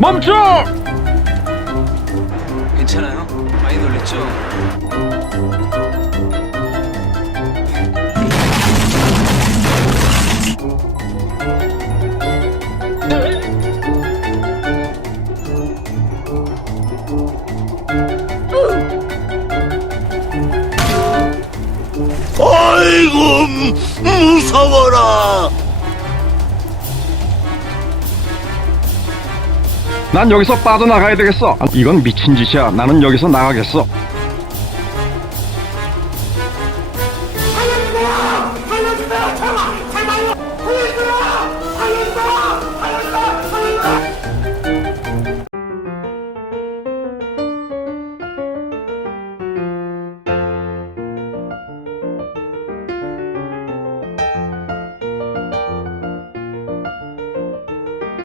멈춰! 괜찮아요? 많이 놀랬죠? 아이고 무서워라 난 여기서 빠져나가야 되겠어. 아, 이건 미친 짓이야. 나는 여기서 나가겠어.